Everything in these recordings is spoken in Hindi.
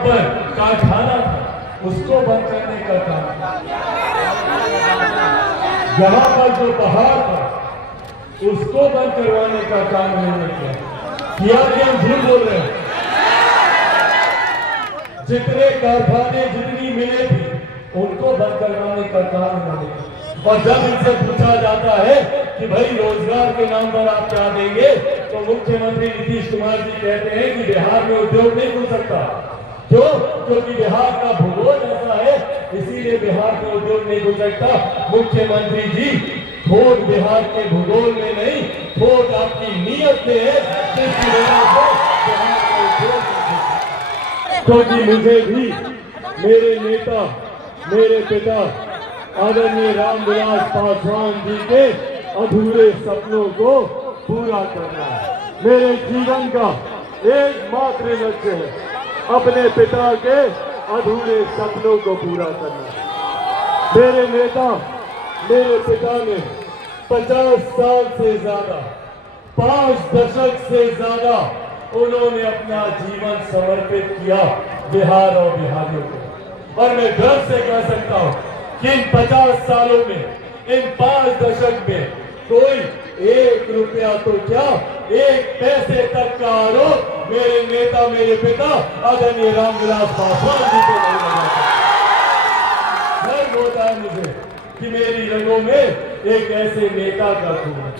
पर कारखाना था उसको बंद करने का काम, यहाँ पर जो पहाड़ था उसको बंद करवाने का काम उन्होंने किया कि हम झूठ बोल रहे हैं। जितने कारखाने जितनी मिले थी उनको बंद करवाने का काम उन्होंने किया। और जब इनसे पूछा जाता है कि भाई रोजगार के नाम पर आप क्या देंगे, तो मुख्यमंत्री नीतीश कुमार जी कहते हैं कि बिहार में उद्योग नहीं खुल सकता। क्यों? क्योंकि बिहार का भूगोल ऐसा है, इसीलिए बिहार में उद्योग नहीं खुल सकता। मुख्यमंत्री जी, खोट बिहार के भूगोल में नहीं, खोट आपकी नीयत में है, जिसकी वजह से बिहार का उद्योग। क्योंकि मुझे भी मेरे नेता, मेरे पिता आदरणीय रामविलास पासवान जी के अधूरे सपनों को पूरा करना है। मेरे जीवन का एकमात्र लक्ष्य है अपने पिता के अधूरे सपनों को पूरा करना। मेरे नेता, मेरे पिता ने 50 साल से ज्यादा, 5 दशक से ज्यादा उन्होंने अपना जीवन समर्पित किया बिहार और बिहारियों को। और मैं गर्व से कह सकता हूं कि इन 50 सालों में, इन 5 दशक में कोई 1 रुपया तो क्या 1 पैसे तक का आरोप मेरे नेता, मेरे पिता आदरणीय रामविलास पासवान जी को नहीं लगा। गर्व होता है मुझे कि मेरी रगों में एक ऐसे नेता का खून है,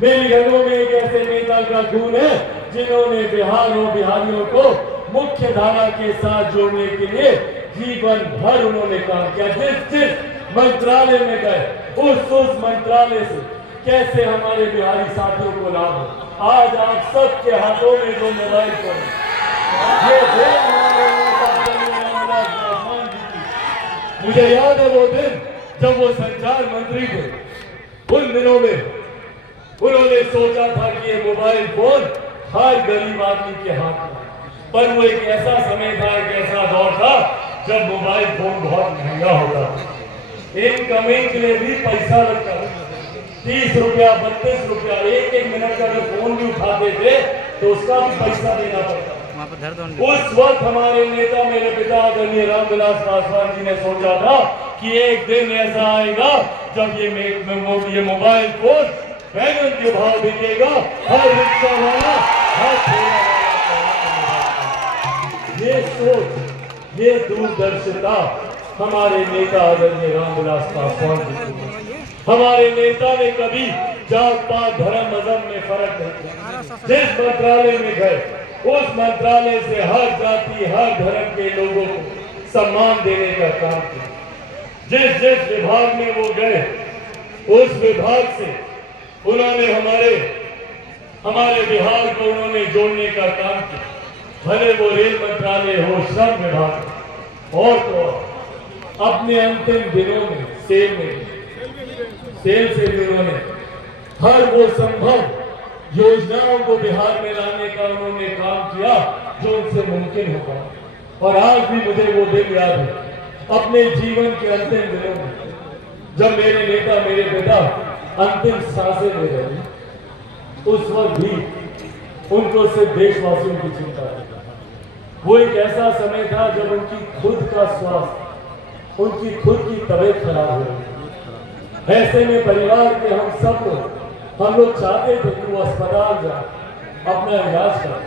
मेरी रगों में एक ऐसे नेता का खून है जिन्होंने बिहार और बिहारियों को मुख्य धारा के साथ जोड़ने के लिए जीवन भर उन्होंने काम किया। जिस मंत्रालय में गए उस मंत्रालय से कैसे हमारे बिहारी साथियों को लाभ हो। आज आप सबके हाथों में जो मोबाइल फोन, ये मुझे याद है वो दिन जब वो संचार मंत्री थे। उन दिनों में उन्होंने सोचा था कि ये मोबाइल फोन हर गरीब आदमी के हाथ में, पर वो एक ऐसा समय था, एक ऐसा दौर था जब मोबाइल फोन बहुत महंगा होता था। इनकमिंग के लिए भी पैसा लगता था, 30 रुपया, 32 रुपया, एक मिनट का जो फोन भी उठाते थे तो उसका भी पैसा देना पड़ता। उस वक्त हमारे नेता, मेरे पिता आदरणीय रामविलास पासवान जी ने सोचा था कि एक दिन ऐसा आएगा जब ये मोबाइल फोन बैगन के भाव बिकेगा, हर रिक्शा वाला, हर ठेला वाला। ये सोच, ये दूरदर्शिता हमारे नेता आदरणीय रामविलास पासवान जी, हमारे नेता ने कभी जात पात धर्म मजहब में फर्क नहीं किया। जिस मंत्रालय में गए उस मंत्रालय से हर जाति, हर धर्म के लोगों को सम्मान देने का काम किया। जिस विभाग में वो गए उस विभाग से उन्होंने हमारे बिहार को उन्होंने जोड़ने का काम किया। भले वो रेल मंत्रालय हो, श्रम विभाग और तो अपने अंतिम दिनों में सेल से भी उन्होंने हर वो संभव योजनाओं को बिहार में लाने का उन्होंने काम किया जो उनसे मुमकिन होगा। और आज भी मुझे वो दिन याद है अपने जीवन के अंतिम दिनों में, जब मेरे नेता, मेरे पिता अंतिम सांसें ले रहे, उस वक्त भी उनको सिर्फ देशवासियों की चिंता है। वो एक ऐसा समय था जब उनकी खुद का स्वास्थ्य, उनकी खुद की तबीयत खराब हो रही। ऐसे में परिवार के हम लोग चाहते थे कि वो अस्पताल जाए, अपना इलाज करें।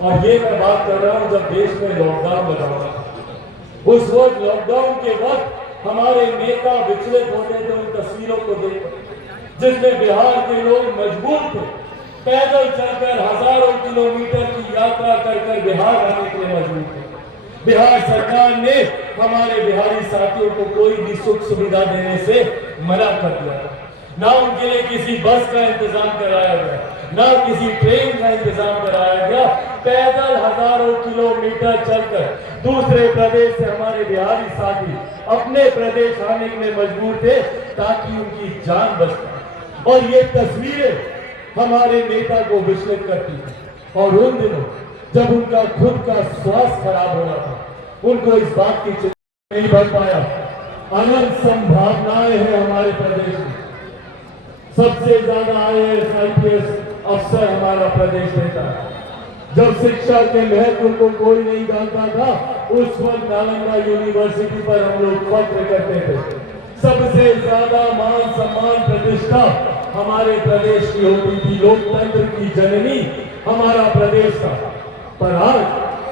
और ये मैं बात कर रहा हूँ जब देश में लॉकडाउन लगा हुआ था। उस वक्त लॉकडाउन के वक्त हमारे नेता विचलित होते थे उन तस्वीरों को देखकर, जिसमें बिहार के लोग मजबूर थे पैदल चलकर हजारों किलोमीटर की यात्रा कर बिहार आने के लिए मजबूर थे। बिहार सरकार ने हमारे बिहारी साथियों को कोई भी सुख सुविधा देने से मना कर दिया। ना उनके लिए किसी बस का इंतजाम कराया गया, ना किसी ट्रेन का इंतजाम कराया गया। पैदल हजारों किलोमीटर चलकर दूसरे प्रदेश से हमारे बिहारी साथी अपने प्रदेश आने के लिए मजबूर थे ताकि उनकी जान बच पाए। और ये तस्वीरें हमारे नेता को विचलित करती थी। और उन दिनों जब उनका खुद का स्वास्थ्य खराब हो रहा था, उनको इस बात की चिंता नहीं बढ़ पाया। अनंत संभावनाएं हैं हमारे प्रदेश में, सबसे ज्यादा IAS IPS अफसर हमारा प्रदेश देता है। जब शिक्षा के महत्व को कोई नहीं जानता था, उस वक्त नालंदा यूनिवर्सिटी पर हम लोग फख्र करते थे। सबसे ज्यादा मान सम्मान प्रतिष्ठा हमारे प्रदेश की होती थी। लोकतंत्र की जननी हमारा प्रदेश था। पर आज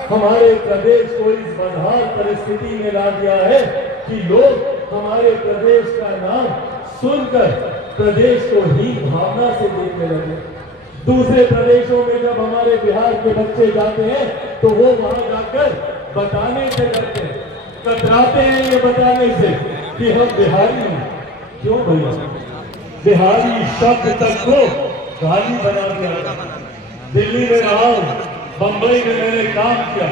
हमारे प्रदेश को इस बदहाल परिस्थिति में ला दिया है कि लोग हमारे प्रदेश का नाम सुनकर प्रदेश को हीन भावना से देखने लगे। दूसरे प्रदेशों में जब हमारे बिहार के बच्चे जाते हैं तो वो वहां जाकर बताने से डरते हैं, कतराते हैं ये बताने से कि हम बिहारी हैं। क्यों भैया? बिहारी शब्द तक को गाली बना दिया। दिल्ली में रहा हूं, बंबई में मैंने काम किया,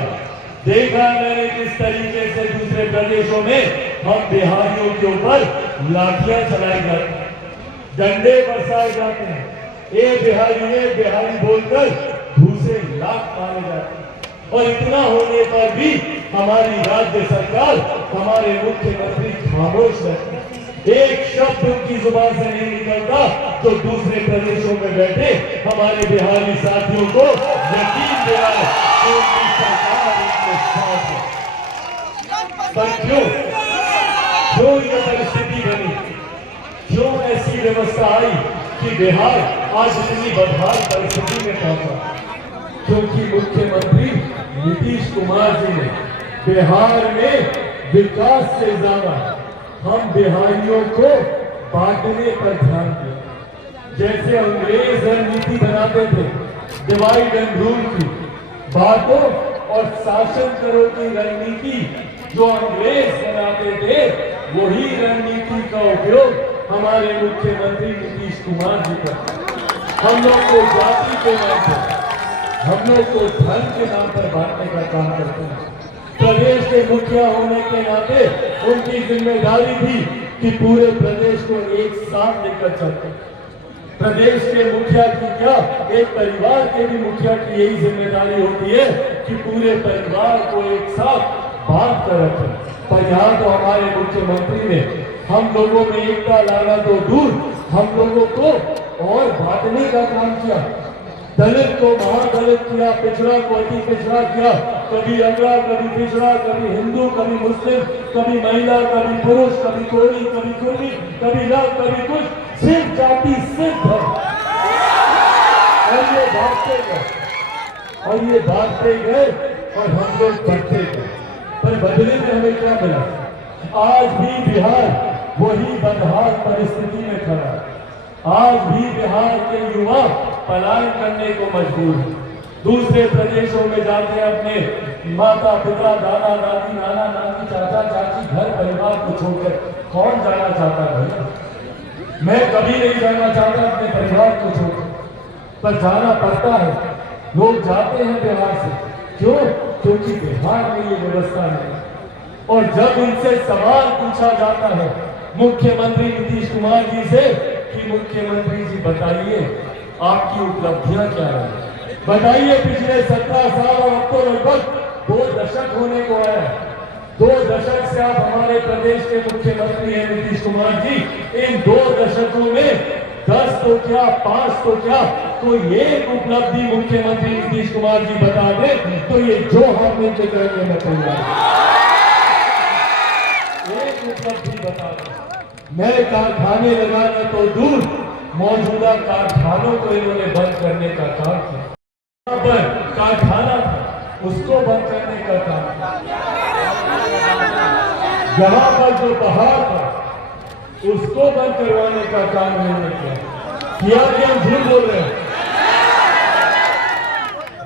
देखा मैंने किस तरीके से दूसरे प्रदेशों में हम बिहारियों के ऊपर लाठियां चलाई जाती हैं, डंडे बरसाए जाते हैं, ए बिहारी बोलकर दूसरे लाख मारे जाते हैं। और इतना होने पर भी हमारी राज्य सरकार, हमारे मुख्यमंत्री खामोश रहते हैं। एक शब्द उनकी जुबान से नहीं निकलता तो दूसरे प्रदेशों में बैठे हमारे बिहारी साथियों को यकीन दिलाए कि उनकी सरकार उनके साथ है। पर क्यों ये परिस्थिति बनी? क्यों ऐसी व्यवस्था आई कि बिहार आज इतनी बदहाल परिस्थिति में पहुंचा? क्योंकि मुख्यमंत्री नीतीश कुमार जी ने बिहार में विकास से ज्यादा हम बिहारियों को बांटने पर ध्यान दिया। जैसे अंग्रेज रणनीति बनाते थे डिवाइड एंड रूल की, बांटो और शासन करो की रणनीति जो अंग्रेज बनाते थे, वही रणनीति का उपयोग हमारे मुख्यमंत्री नीतीश कुमार जी करते। हम लोग को जाति के नाम पर, हम लोग को धर्म के नाम पर बांटने का काम करते हैं। प्रदेश के मुखिया होने के नाते उनकी जिम्मेदारी थी कि पूरे प्रदेश को एक साथ लेकर चलते। प्रदेश के मुखिया की क्या, एक परिवार के भी मुखिया की यही जिम्मेदारी होती है कि पूरे परिवार को एक साथ बांध कर रखें। पर यहाँ तो हमारे मुख्यमंत्री ने हम लोगों में एकता लाना तो दूर, हम लोगों को और बांटने का काम किया। दलित को महादलित किया, पिछड़ा को अति पिछड़ा किया, कभी अगड़ा, कभी पिछड़ा, कभी हिंदू, कभी मुस्लिम, कभी महिला, कभी पुरुष, कभी कोली, कभी कुर्मी, कभी लव, कभी कुछ, सिर्फ जाति, सिर्फ धर्म। और ये बांटते गए और हम लोग बढ़ते गए। पर बदले में हमें क्या मिला? आज भी बिहार वही बदहाल परिस्थिति में खड़ा है। आज भी बिहार के युवा पलायन करने को मजबूर है। दूसरे प्रदेशों में जाते हैं, अपने माता पिता, दादा दादी, नाना नानी, चाचा चाची, घर परिवार को छोड़कर। कौन जाना चाहता है भैया? मैं कभी नहीं जाना चाहता अपने परिवार को छोड़कर, पर जाना पड़ता है। लोग जाते हैं बिहार से। क्यों? क्योंकि बिहार में ये व्यवस्था नहीं। और जब इनसे सवाल पूछा जाता है मुख्यमंत्री नीतीश कुमार जी से कि मुख्यमंत्री जी बताइए आपकी उपलब्धियां क्या रही, बताइए पिछले 17 साल और अब तो लगभग 2 दशक होने को है। 2 दशक से आप हमारे प्रदेश के मुख्यमंत्री हैं नीतीश कुमार जी। इन 2 दशकों में 10 तो क्या, 5 तो क्या, कोई एक उपलब्धि मुख्यमंत्री नीतीश कुमार जी बता दे तो ये जो हम मिलकर करेंगे मैं तैयार। एक उपलब्धि बता दे। नए कारखाने लगाने तो दूर, मौजूदा कारखानों को इन्होंने बंद करने का काम किया। पर कारखाना था उसको बंद करने का काम किया। यहाँ पर जो पहाड़ था उसको बंद करवाने का काम इन्होंने किया कि हम झूठ बोल रहे हैं?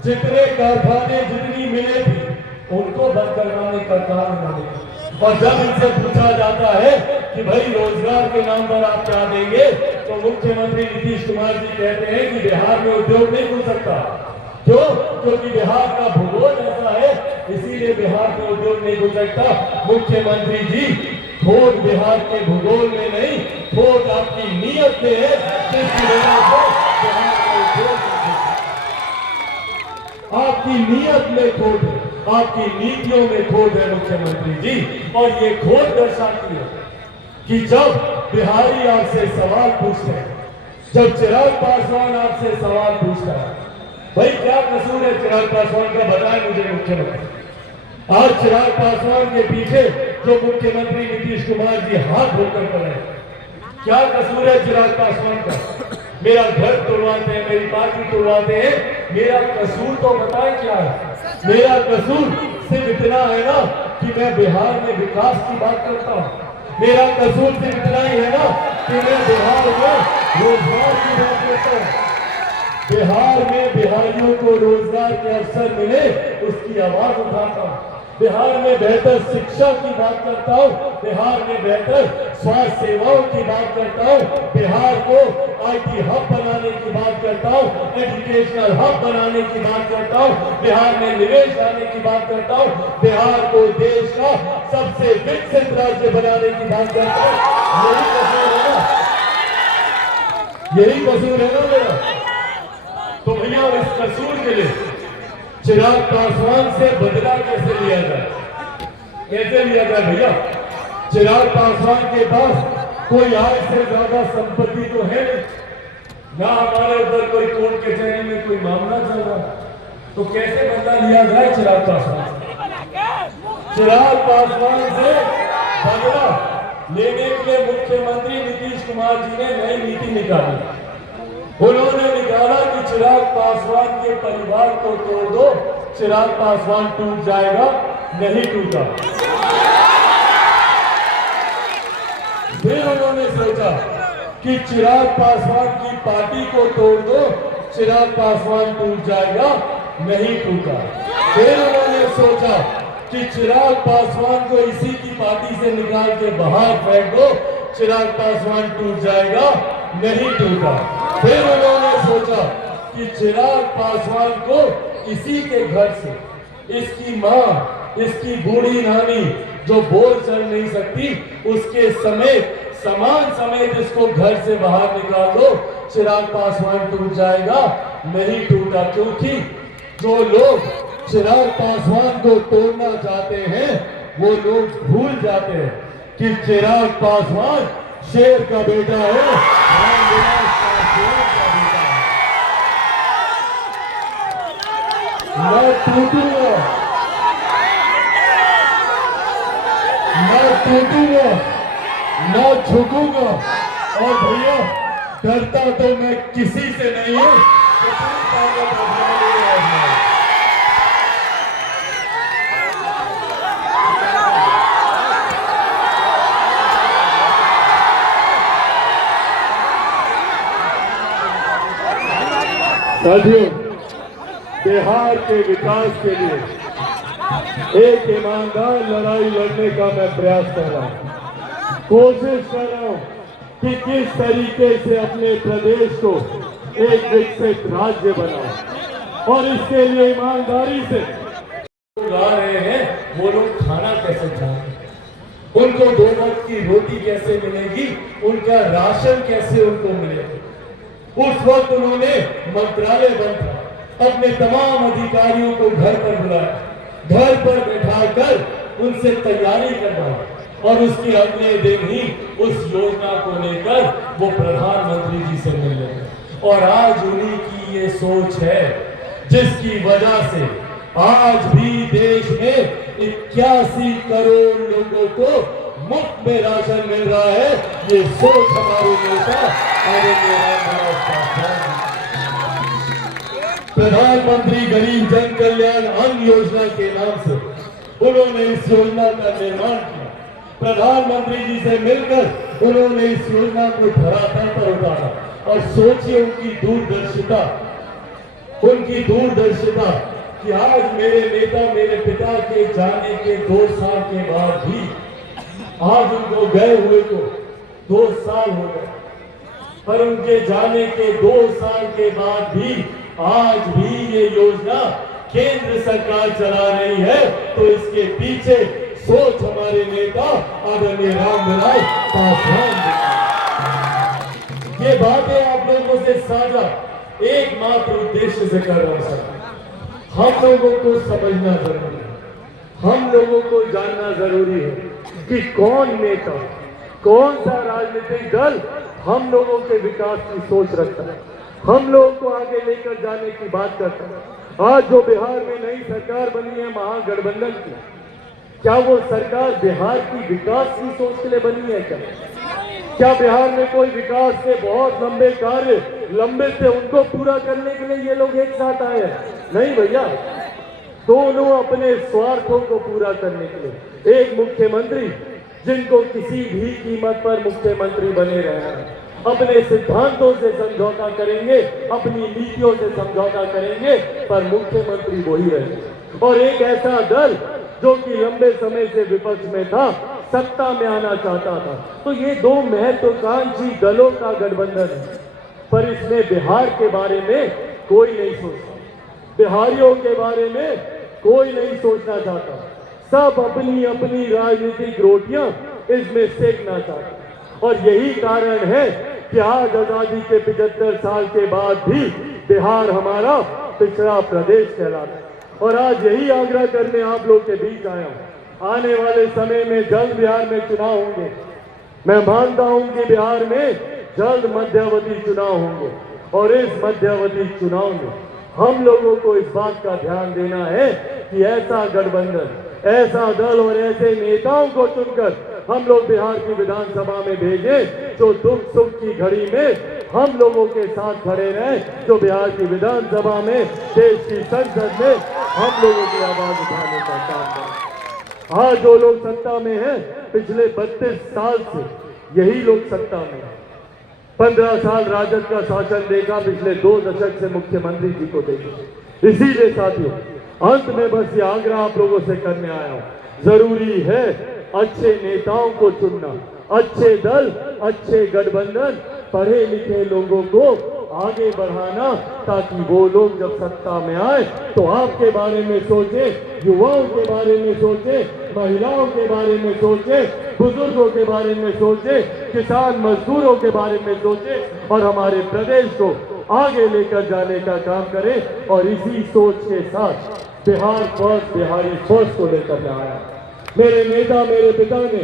जितने कारखाने जितनी मिले थे उनको बंद करवाने का काम इन्होंने किया। और जब इनसे पूछा जाता है कि भाई रोजगार के नाम पर आप क्या देंगे, तो मुख्यमंत्री नीतीश कुमार जी कहते हैं कि बिहार में उद्योग नहीं खुल सकता। क्यों? क्योंकि बिहार का भूगोल ऐसा है, इसीलिए बिहार में उद्योग नहीं खुल सकता। मुख्यमंत्री जी, खोट बिहार के भूगोल में नहीं, खोट आपकी नीयत में है, जिसकी वजह से बिहार में उद्योग नहीं खुल सकता। आपकी नीयत में खोट है, आपकी नीतियों में खोट है मुख्यमंत्री जी। और ये खोट दर्शाती है कि जब बिहारी आपसे सवाल पूछते हैं, जब चिराग पासवान आपसे सवाल पूछता है, भाई क्या कसूर है चिराग पासवान का, बताएं मुझे मुख्यमंत्री। आज चिराग पासवान के पीछे जो मुख्यमंत्री नीतीश कुमार जी हाथ धोकर खड़े हैं, क्या कसूर है चिराग पासवान का? मेरा घर तोड़वाते हैं, मेरी पार्टी तोड़वाते हैं, मेरा कसूर तो बताएं क्या है? मेरा कसूर सिर्फ इतना है ना कि मैं बिहार में विकास की बात करता हूँ। मेरा कसूर सिर्फ इतना ही है ना कि मैं बिहार में रोजगार की बात करता हूँ। बिहार में बिहारियों को रोजगार के अवसर मिले उसकी आवाज उठाता हूँ। बिहार में बेहतर शिक्षा की बात करता हूँ, बिहार में बेहतर स्वास्थ्य सेवाओं की बात करता हूँ, बिहार को आईटी हब बनाने की बात करता हूँ, एजुकेशनल हब बनाने की बात करता हूँ, बिहार में निवेश लाने की बात करता हूँ, बिहार को देश का सबसे विकसित राज्य बनाने की बात करता हूँ। यही कसूर है ना मेरा। तो भैया इस कसूर के लिए चिराग पासवान से बदला कैसे लिया जाए? कैसे लिया जाए भैया? चिराग पासवान के पास कोई आय से ज्यादा संपत्ति तो है नहीं, ना हमारे उधर कोई कोर्ट कचहरी में कोई मामला चल रहा, तो कैसे बदला लिया जाए चिराग पासवान से? चिराग पासवान से बदला लेने के लिए मुख्यमंत्री नीतीश कुमार जी ने नई नीति निकाली। उन्होंने निकाला कि चिराग पासवान के परिवार को तोड़ दो, चिराग पासवान टूट जाएगा, नहीं टूटा। फिर उन्होंने सोचा कि चिराग पासवान की पार्टी को तोड़ दो, चिराग पासवान टूट जाएगा, नहीं टूटा। फिर उन्होंने सोचा कि चिराग पासवान को इसी की पार्टी से निकाल के बाहर फेंक दो, चिराग पासवान टूट जाएगा, नहीं टूटा। फिर उन्होंने सोचा कि चिराग पासवान को इसी के घर से, इसकी मां, इसकी बूढ़ी नानी जो बोल चल नहीं सकती, उसके समेत समान समेत इसको घर से बाहर निकाल दो, चिराग पासवान टूट जाएगा, नहीं टूटा। क्योंकि जो लोग चिराग पासवान को तोड़ना चाहते हैं वो लोग भूल जाते हैं कि चिराग पासवान शेर का बेटा है, रामविलास पासवान का बेटा है। मैं टूटूंगा, मैं टूटूंगा, मैं झुकूंगा, और भैया डरता तो मैं किसी से नहीं हूं। साथियों, बिहार के विकास के लिए एक ईमानदार लड़ाई लड़ने का मैं प्रयास कर रहा हूं, कोशिश कर रहा हूं कि किस तरीके से अपने प्रदेश को एक विकसित राज्य बनाऊं, और इसके लिए ईमानदारी से ला रहे हैं वो लोग खाना कैसे खाएंगे, उनको 2 वक्त की रोटी कैसे मिलेगी, उनका राशन कैसे उनको मिलेगा। उस वक्त उन्होंने मंत्रालय बंद था, अपने तमाम अधिकारियों को घर पर बुलाया, घर पर बैठाकर उनसे तैयारी करवाई, और उसके अगले दिन ही उस योजना को लेकर वो प्रधानमंत्री जी से मिलने गए। और आज उन्हीं की ये सोच है जिसकी वजह से आज भी देश में 81 करोड़ लोगों को मुफ्त में राशन मिल रहा है। ये सोच हमारे नेता प्रधानमंत्री गरीब जन कल्याण अन्न योजना के नाम से उन्होंने इस योजना का निर्माण किया। प्रधानमंत्री जी से मिलकर उन्होंने इस योजना को धरातल पर उतारा, और सोचिए उनकी दूरदर्शिता कि आज मेरे नेता, मेरे पिता के जाने के 2 साल के बाद भी, आज उनको गए हुए को 2 साल हो गए, पर उनके जाने के 2 साल के बाद भी आज भी ये योजना केंद्र सरकार चला रही है। तो इसके पीछे सोच हमारे नेता आदरणीय रामविलास पासवान। ये बातें आप लोगों से साझा एकमात्र उद्देश्य से कर रहा हूं सर, हम लोगों को समझना जरूरी है, हम लोगों को जानना जरूरी है कि कौन नेता, कौन सा राजनीतिक दल हम लोगों के विकास की सोच रखता है। हम लोग को आगे लेकर जाने की बात करता है। आज जो बिहार में नई सरकार बनी है महागठबंधन की, क्या वो सरकार बिहार की विकास की सोच के लिए बनी है? क्या बिहार में कोई विकास के बहुत लंबे कार्य लंबे थे उनको पूरा करने के लिए ये लोग एक साथ आए हैं? नहीं भैया, दोनों अपने स्वार्थों को पूरा करने के लिए। एक मुख्यमंत्री जिनको किसी भी कीमत पर मुख्यमंत्री बने रहना है, अपने सिद्धांतों से समझौता करेंगे, अपनी नीतियों से समझौता करेंगे, पर मुख्यमंत्री वही रहेंगे। और एक ऐसा दल जो कि लंबे समय से विपक्ष में था, सत्ता में आना चाहता था। तो ये दो महत्वाकांक्षी दलों का गठबंधन है, पर इसमें बिहार के बारे में कोई नहीं सोचता, बिहारियों के बारे में कोई नहीं सोचना चाहता। सब अपनी अपनी राजनीतिक रोटियां इसमें सेकना चाहते। और यही कारण है कि आज आजादी के 75 साल के बाद भी बिहार हमारा पिछड़ा प्रदेश कहलाता है। और आज यही आग्रह करने आप लोग के बीच आया हूं। आने वाले समय में जल्द बिहार में चुनाव होंगे। मैं मानता हूं कि बिहार में जल्द मध्यावधि चुनाव होंगे, और इस मध्यावधि चुनाव में हम लोगों को इस बात का ध्यान देना है कि ऐसा गठबंधन, ऐसा दल और ऐसे नेताओं को चुनकर हम लोग बिहार की विधानसभा में भेजें जो दुख सुख की घड़ी में हम लोगों के साथ खड़े रहें, जो बिहार की विधानसभा में, देश की संसद में हम लोगों की आवाज उठाने का काम करें। आज जो लोग सत्ता में हैं, पिछले 32 साल से यही लोग सत्ता में हैं। 15 साल राजद का शासन देखा, पिछले 2 दशक से मुख्यमंत्री जी को देखा। इसीलिए साथियों, अंत में बस ये आग्रह आप लोगों से करने आया हूं, जरूरी है अच्छे नेताओं को चुनना, अच्छे दल, अच्छे गठबंधन, पढ़े लिखे लोगों को आगे बढ़ाना, ताकि वो लोग जब सत्ता में आए तो आपके बारे में सोचे, युवाओं के बारे में सोचे, महिलाओं के बारे में सोचे, बुजुर्गों के बारे में सोचे, किसान मजदूरों के बारे में सोचे, और हमारे प्रदेश को आगे लेकर जाने का काम करें। और इसी सोच के साथ बिहार फर्स्ट, बिहारी फर्स्ट को लेकर आया। मेरे नेता, मेरे पिता ने